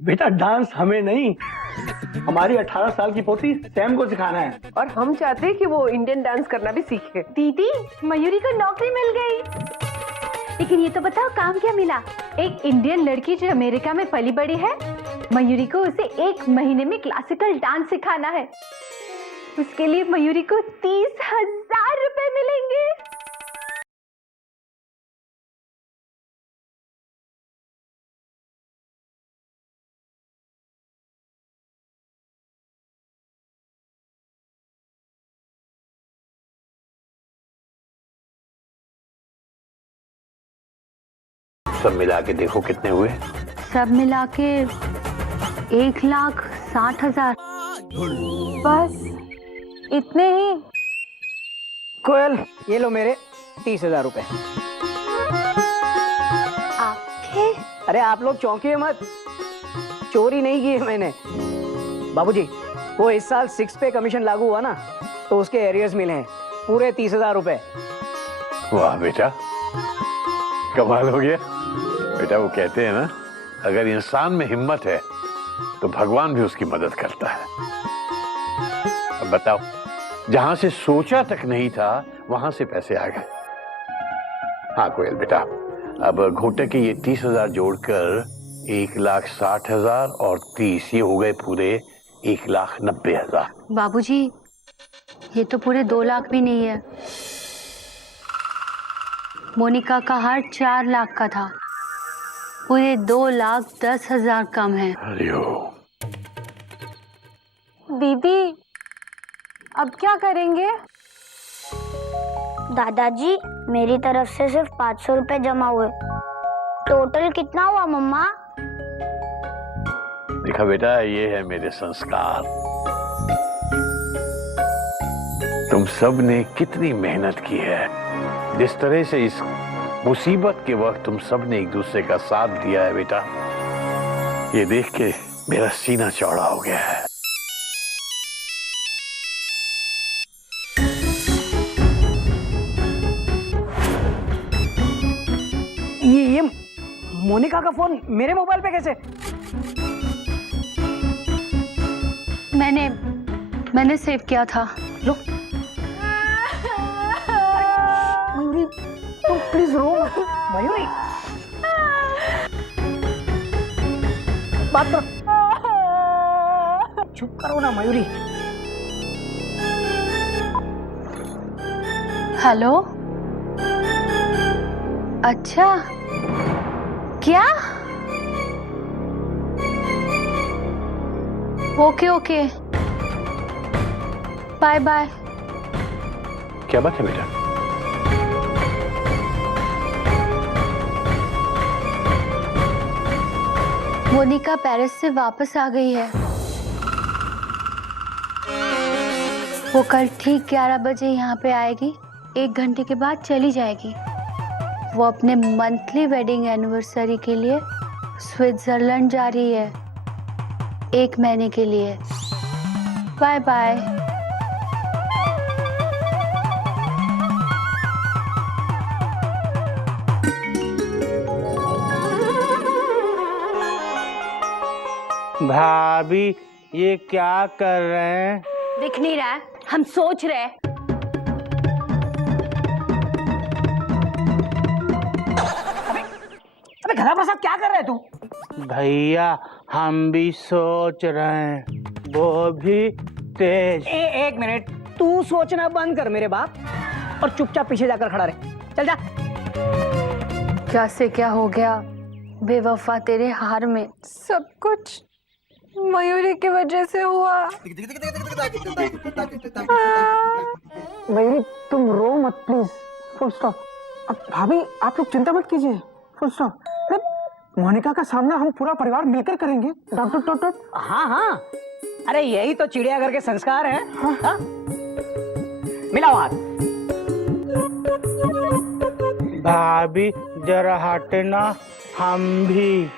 बेटा डांस हमें नहीं, हमारी 18 साल की पोती सैम को सिखाना है। और हम चाहते हैं कि वो इंडियन डांस करना भी सीखे। दीदी, मयूरी को नौकरी मिल गई। लेकिन ये तो बताओ काम क्या मिला? एक इंडियन लड़की जो अमेरिका में पली बड़ी है, मयूरी को उसे 1 महीने में क्लासिकल डांस सिखाना है। उसके लिए मयूरी को 30,000 रुपए मिलेंगे। सब मिला के देखो कितने हुए। सब मिला के 1,60,000। बस इतने ही? कोयल, ये लो मेरे 30,000 रुपए। आपके? अरे आप लोग चौंकिए मत, चोरी नहीं की है मैंने। बाबूजी, वो इस साल 6 पे कमीशन लागू हुआ ना, तो उसके एरियर्स मिले हैं पूरे 30,000 रुपए। वाह बेटा, कमाल हो गया। बेटा वो कहते हैं ना, अगर इंसान में हिम्मत है तो भगवान भी उसकी मदद करता है। अब बताओ, जहां से सोचा तक नहीं था वहां से पैसे आ गए। हाँ कोयल बेटा, अब घोटे के ये 30,000 जोड़कर 1,60,000 और 30 ये हो गए पूरे 1,90,000। बाबूजी, ये तो पूरे 2 लाख भी नहीं है। मोनिका का हार 4 लाख का था, पूरे 2,10,000 कम है। दीदी, अब क्या करेंगे? दादाजी, मेरी तरफ से सिर्फ 500 रुपए जमा हुए। टोटल कितना हुआ मम्मा? देखा बेटा, ये है मेरे संस्कार। तुम सब ने कितनी मेहनत की है, जिस तरह से इस मुसीबत के वक्त तुम सब ने एक दूसरे का साथ दिया है बेटा, ये देख के मेरा सीना चौड़ा हो गया है। ये मोनिका का फोन मेरे मोबाइल पे कैसे? मैंने सेव किया था। लो मयूरी, तुम प्लीज रो मत। मयूरी, बात करो, चुप करो ना मयूरी। हेलो, अच्छा क्या? Okay, bye bye. क्या बात है बेटा? मोनिका पेरिस से वापस आ गई है। वो कल ठीक 11 बजे यहाँ पे आएगी, 1 घंटे के बाद चली जाएगी। वो अपने मंथली वेडिंग एनिवर्सरी के लिए स्विट्जरलैंड जा रही है, 1 महीने के लिए। Bye bye. भाभी, ये क्या कर रहे हैं? दिख नहीं रहा है, हम सोच रहे हैं। अबे गधा प्रसाद, क्या कर रहे तू? भैया, हम भी सोच रहे हैं, वो भी तेज। एक मिनट, तू सोचना बंद कर मेरे बाप, और चुपचाप पीछे जाकर खड़ा रहे। चल जा। क्या से क्या हो गया बेवफा तेरे हार में? सब कुछ मयूरी की वजह से हुआ। मयूरी, तुम रो मत प्लीज, फुल स्टॉप। अब भाभी, आप लोग चिंता मत कीजिए, फुल स्टॉप। मोनिका का सामना हम पूरा परिवार मिलकर करेंगे। डॉक्टर। हाँ, अरे यही तो चिड़ियाघर के संस्कार हैं। हाँ? मिलाओ हाथ। भाभी जरा हटना, हम भी।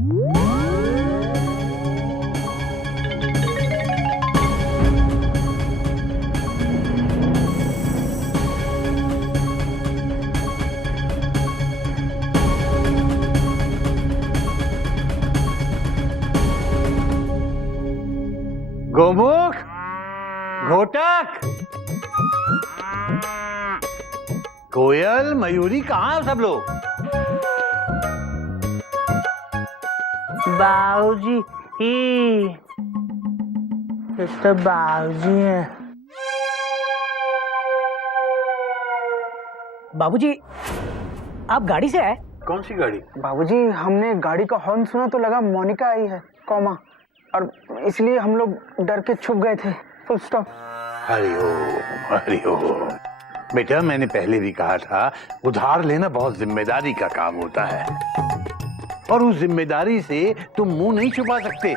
गोमुख, घोटक, कोयल, मयूरी, कहाँ हैं सब लोग? बाबूजी ही ये तो बाबूजी हैं। बाबूजी आप गाड़ी से आए? कौन सी गाड़ी? बाबूजी हमने गाड़ी का हॉर्न सुना तो लगा मोनिका आई है कॉमा, और इसलिए हम लोग डर के छुप गए थे। Full stop. हरिओम हरिओम। बेटा मैंने पहले भी कहा था उधार लेना बहुत जिम्मेदारी का काम होता है, और उस जिम्मेदारी से तुम मुंह नहीं छुपा सकते।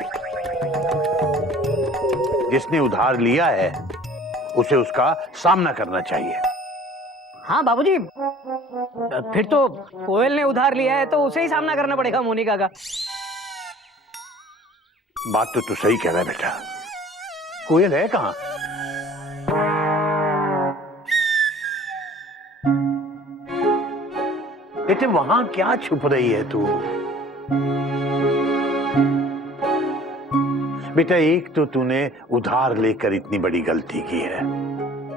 जिसने उधार लिया है उसे उसका सामना करना चाहिए। हाँ बाबूजी, फिर तो कोयल ने उधार लिया है तो उसे ही सामना करना पड़ेगा मोनिका का। बात तो तू सही कह रहा है बेटा। कोयल है कहाँ? बेटे वहां क्या छुप रही है तू? बेटा एक तो तूने उधार लेकर इतनी बड़ी गलती की है,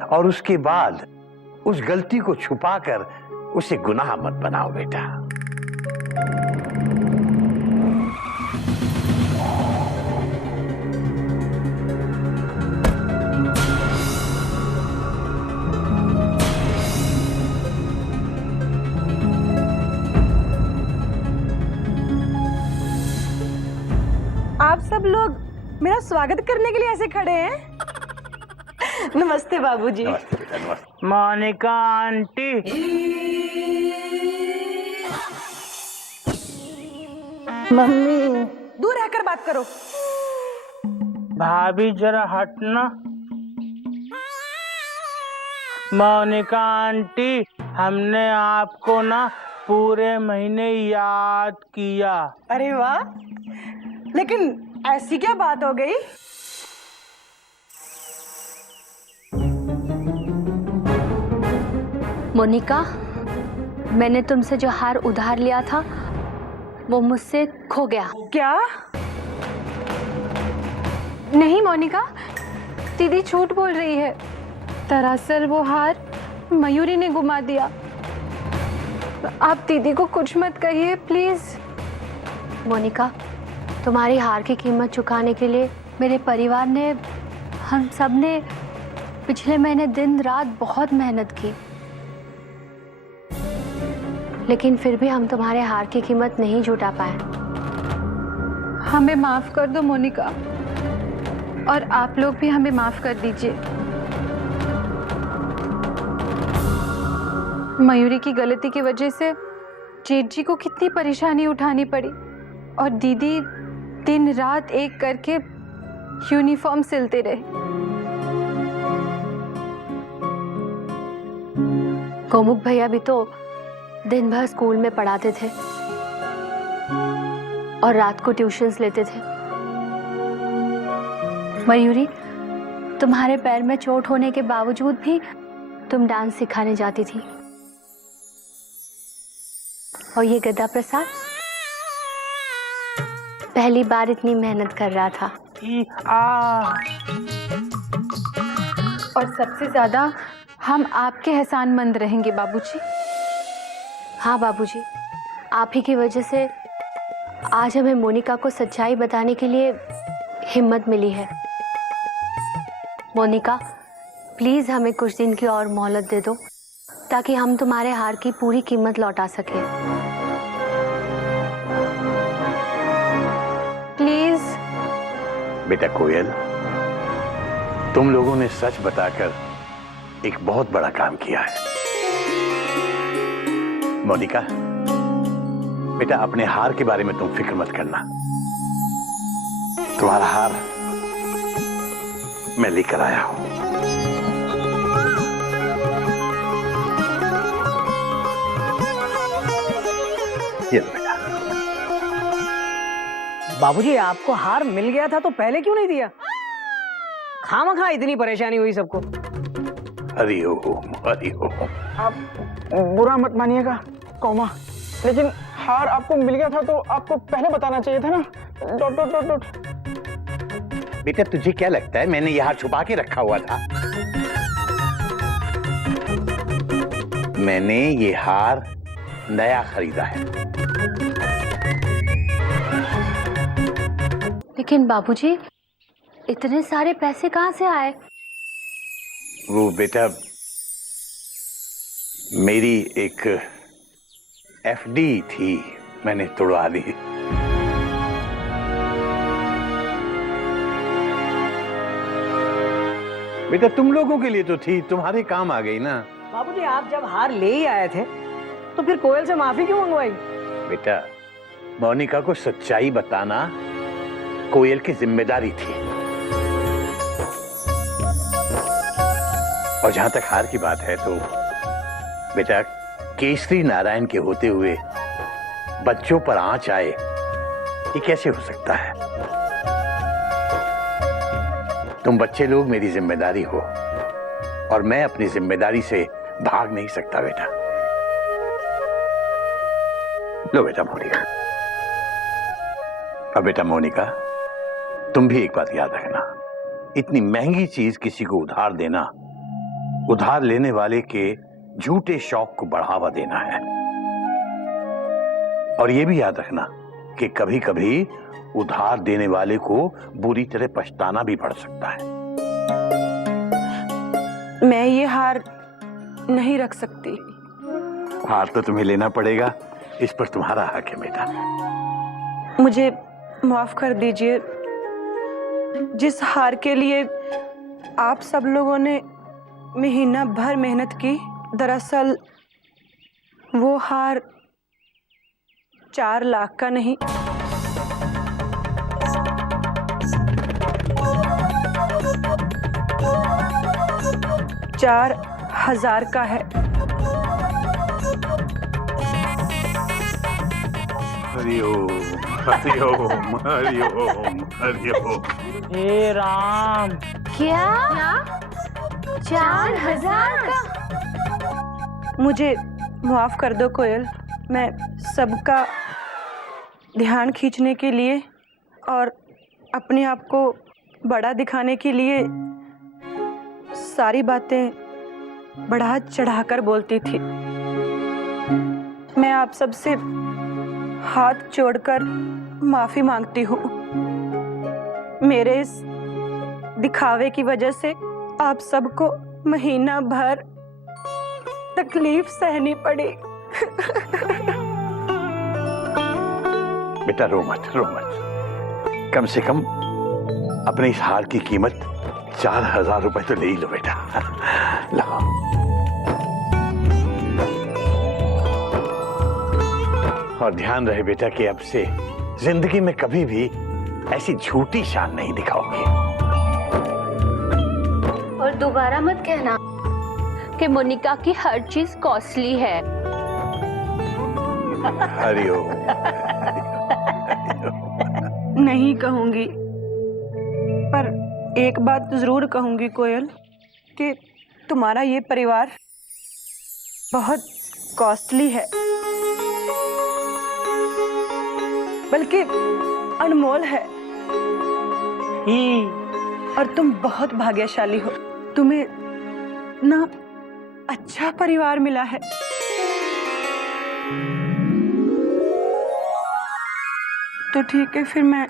और उसके बाद उस गलती को छुपाकर उसे गुनाह मत बनाओ बेटा। आप सब लोग मेरा स्वागत करने के लिए ऐसे खड़े हैं? नमस्ते बाबूजी। नमस्ते बेटा, नमस्ते। मोनिका आंटी, मम्मी दूर रहकर बात करो। भाभी जरा हटना। मोनिका आंटी, हमने आपको ना पूरे महीने याद किया। अरे वाह, लेकिन ऐसी क्या बात हो गई? मोनिका, मैंने तुमसे जो हार उधार लिया था वो मुझसे खो गया। क्या? नहीं मोनिका, दीदी झूठ बोल रही है। दरअसल वो हार मयूरी ने गुमा दिया। आप दीदी को कुछ मत कहिए प्लीज। मोनिका, तुम्हारी हार की कीमत चुकाने के लिए मेरे परिवार ने, हम सब ने पिछले महीने दिन रात बहुत मेहनत की, लेकिन फिर भी हम तुम्हारे हार की कीमत नहीं जुटा पाए। हमें माफ कर दो मोनिका, और आप लोग भी हमें माफ कर दीजिए। मयूरी की गलती की वजह से जेठ जी को कितनी परेशानी उठानी पड़ी, और दीदी दिन रात एक करके यूनिफॉर्म सिलते रहे। गोमुख भैया भी तो दिन भर स्कूल में पढ़ाते थे और रात को ट्यूशन्स लेते थे। मयूरी, तुम्हारे पैर में चोट होने के बावजूद भी तुम डांस सिखाने जाती थी, और ये गदा प्रसाद पहली बार इतनी मेहनत कर रहा था। और सबसे ज्यादा हम आपके एहसानमंद रहेंगे बाबूजी। हाँ बाबूजी, आप ही की वजह से आज हमें मोनिका को सच्चाई बताने के लिए हिम्मत मिली है। मोनिका, प्लीज हमें कुछ दिन की और मोहलत दे दो, ताकि हम तुम्हारे हार की पूरी कीमत लौटा सकें। प्लीज। बेटा कोयल, तुम लोगों ने सच बताकर एक बहुत बड़ा काम किया है। मोनिका, बेटा अपने हार के बारे में तुम फिक्र मत करना। तुम्हारा हार मैं लेकर आया हूं। ये लो बेटा। बाबूजी आपको हार मिल गया था तो पहले क्यों नहीं दिया? खामखा इतनी परेशानी हुई सबको। हरिओम हरिओम। आप बुरा मत मानिएगा कौमा, लेकिन हार आपको मिल गया था तो आपको पहले बताना चाहिए था ना। Dot dot dot dot. बेटा तुझे क्या लगता है मैंने ये हार छुपा के रखा हुआ था? मैंने ये हार नया खरीदा है। लेकिन बाबूजी इतने सारे पैसे कहाँ से आए? वो बेटा मेरी एक एफडी थी, मैंने तोड़वा दी। बेटा तुम लोगों के लिए तो थी, तुम्हारे काम आ गई ना। बाबूजी आप जब हार ले ही आए थे तो फिर कोयल से माफी क्यों मंगवाई? बेटा मोनिका को सच्चाई बताना कोयल की जिम्मेदारी थी। और जहां तक हार की बात है तो बेटा केसरी नारायण के होते हुए बच्चों पर आंच आए, ये कैसे हो सकता है? तुम बच्चे लोग मेरी जिम्मेदारी हो और मैं अपनी जिम्मेदारी से भाग नहीं सकता बेटा। लो बेटा मोनिका। अब बेटा मोनिका तुम भी एक बात याद रखना, इतनी महंगी चीज किसी को उधार देना उधार लेने वाले के झूठे शौक को बढ़ावा देना है। और यह भी याद रखना कि कभी कभी उधार देने वाले को बुरी तरह पछताना भी पड़ सकता है। मैं ये हार नहीं रख सकती। हार तो तुम्हें लेना पड़ेगा, इस पर तुम्हारा हक है बेटा। मुझे माफ कर दीजिए। जिस हार के लिए आप सब लोगों ने महीना भर मेहनत की, दरअसल वो हार 4 लाख का नहीं 4,000 का है। हरिओम हरिओम हरिओम हरिओम। हे राम। क्या 4,000 का? मुझे माफ कर दो कोयल। मैं सबका ध्यान खींचने के लिए और अपने आप को बड़ा दिखाने के लिए सारी बातें बढ़ा चढ़ाकर बोलती थी। मैं आप सबसे हाथ जोड़कर माफी मांगती हूँ। मेरे इस दिखावे की वजह से आप सबको महीना भर तकलीफ सहनी पड़ी। बेटा रो मत रो मत, कम से कम अपने इस हार की कीमत 4,000 रुपए तो ले ही लो बेटा। लो। और ध्यान रहे बेटा कि अब से जिंदगी में कभी भी ऐसी झूठी शान नहीं दिखाओगे। और दोबारा मत कहना कि मोनिका की हर चीज कॉस्टली है। हरिओम। नहीं कहूंगी, पर एक बात जरूर कहूंगी कोयल कि तुम्हारा ये परिवार बहुत कॉस्टली है, बल्कि अनमोल है। और तुम बहुत भाग्यशाली हो, तुम्हें ना अच्छा परिवार मिला है। तो ठीक है, फिर मैं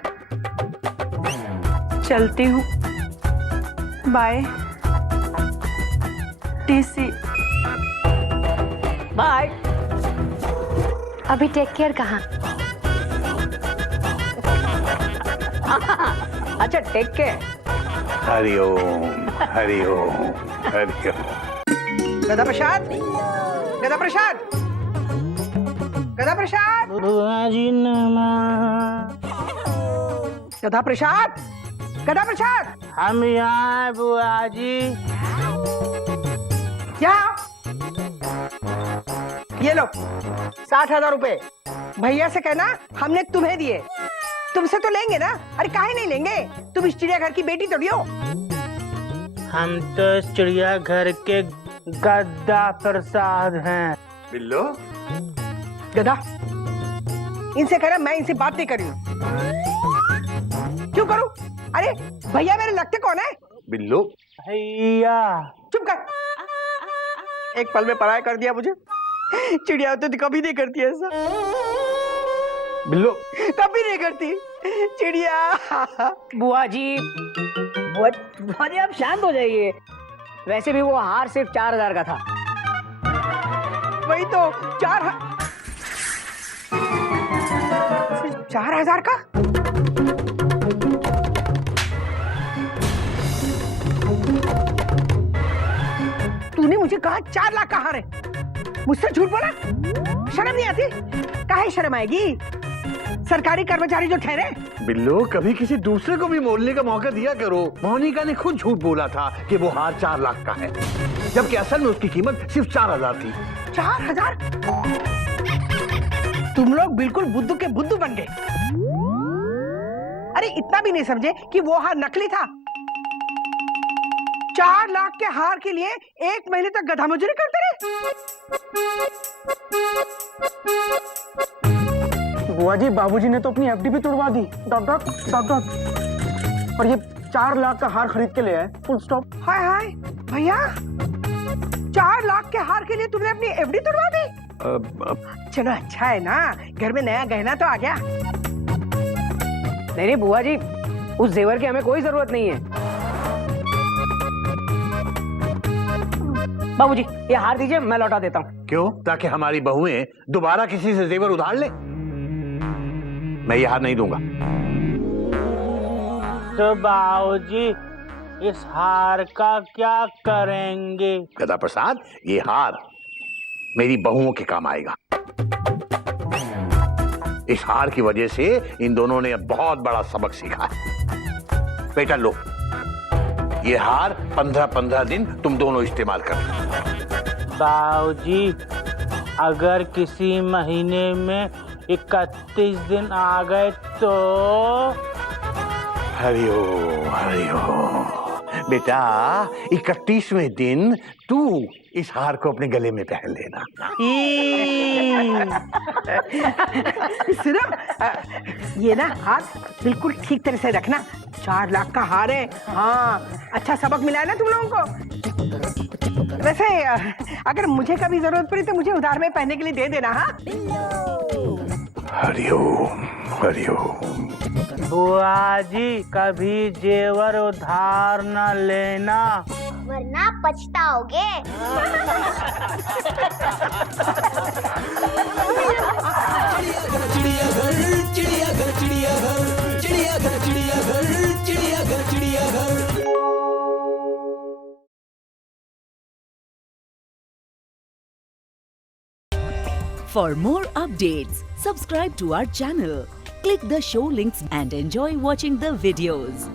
चलती हूँ। बाय। टीसी। बाय। अभी टेक केयर कहाँ? अच्छा टेक केयर। हरिओम हरिओम हरिओम। गदा प्रसाद, गदा प्रसाद, गदा प्रसाद, गदा प्रसाद, गदा प्रसाद। हम यहाँ बुआ जी। क्या? ये लो 60,000 रुपए। भैया से कहना हमने तुम्हें दिए, तुमसे तो लेंगे ना, अरे काहे नहीं लेंगे, तुम इस चिड़ियाघर की बेटी थोड़ी हो। हम तो इस चिड़ियाघर के गद्दा प्रसाद हैं। बिल्लो, गधा, इनसे कह रहा मैं इनसे बात नहीं कर रही हूँ। क्यों करूं? अरे भैया मेरे लगते कौन है? बिल्लो, भैया। चुप कर, एक पल में पराया कर दिया मुझे। चिड़िया तो कभी नहीं करती ऐसा, बिल्लो, कभी नहीं करती चिड़िया। बुआ जी आप शांत हो जाइए। वैसे भी वो हार सिर्फ 4000 का था। वही तो 4000 का। तूने मुझे कहा 4 लाख का हार है, मुझसे झूठ बोला? शर्म नहीं आती? काहे शर्म आएगी, सरकारी कर्मचारी जो ठहरे। बिल्लो, कभी किसी दूसरे को भी बोलने का मौका दिया करो। मोनिका ने खुद झूठ बोला था कि वो हार 4 लाख का है, जबकि असल में उसकी कीमत सिर्फ 4000 थी। 4000? तुम लोग बिल्कुल बुद्धू के बुद्धू बन गए। अरे इतना भी नहीं समझे कि वो हार नकली था। 4 लाख के हार के लिए 1 महीने तक गधा मजूरी करते रहे। बुआ जी, बाबूजी ने तो अपनी एफडी भी तोड़वा दी। Dot dot dot dot. और ये 4 लाख का हार खरीद के ले आए। Full stop. हाय हाय भैया, 4 लाख के हार के लिए तुमने अपनी एफडी तोड़वा दी? चलो अच्छा है ना, घर में नया गहना तो आ गया। नहीं बुआ जी, उस जेवर की हमें कोई जरूरत नहीं है। बाबूजी, ये हार दीजिए, मैं लौटा देता हूँ। क्यों? ताकि हमारी बहुएं दोबारा किसी से जेवर उधार ले? मैं ये हार नहीं दूंगा। तो बाबूजी, इस हार का क्या करेंगे? गदा प्रसाद, ये हार मेरी बहुओं के काम आएगा। इस हार की वजह से इन दोनों ने बहुत बड़ा सबक सीखा है। बेटा लो, ये हार 15-15 दिन तुम दोनों इस्तेमाल कर। बाबूजी, अगर किसी महीने में 31 दिन आ गए तो? हरिओम हरिओम। बेटा, 31वें दिन तू इस हार को अपने गले में पहन लेना। सुनो, ये ना हार बिल्कुल ठीक तरह से रखना। 4 लाख का हार है। हाँ, अच्छा सबक मिला है ना तुम लोगों को। वैसे अगर मुझे कभी जरूरत पड़ी तो मुझे उधार में पहनने के लिए दे देना। हाँ, हरिओम हरिओम। बुआ जी, कभी जेवर उधार न लेना, वरना पछताओगे। चिड़ियाघर चिड़ियाघर चिड़ियाघर चिड़ियाघर चिड़ियाघर चिड़ियाघर चिड़ियाघर। For more updates, subscribe to our channel, click the show links and enjoy watching the videos.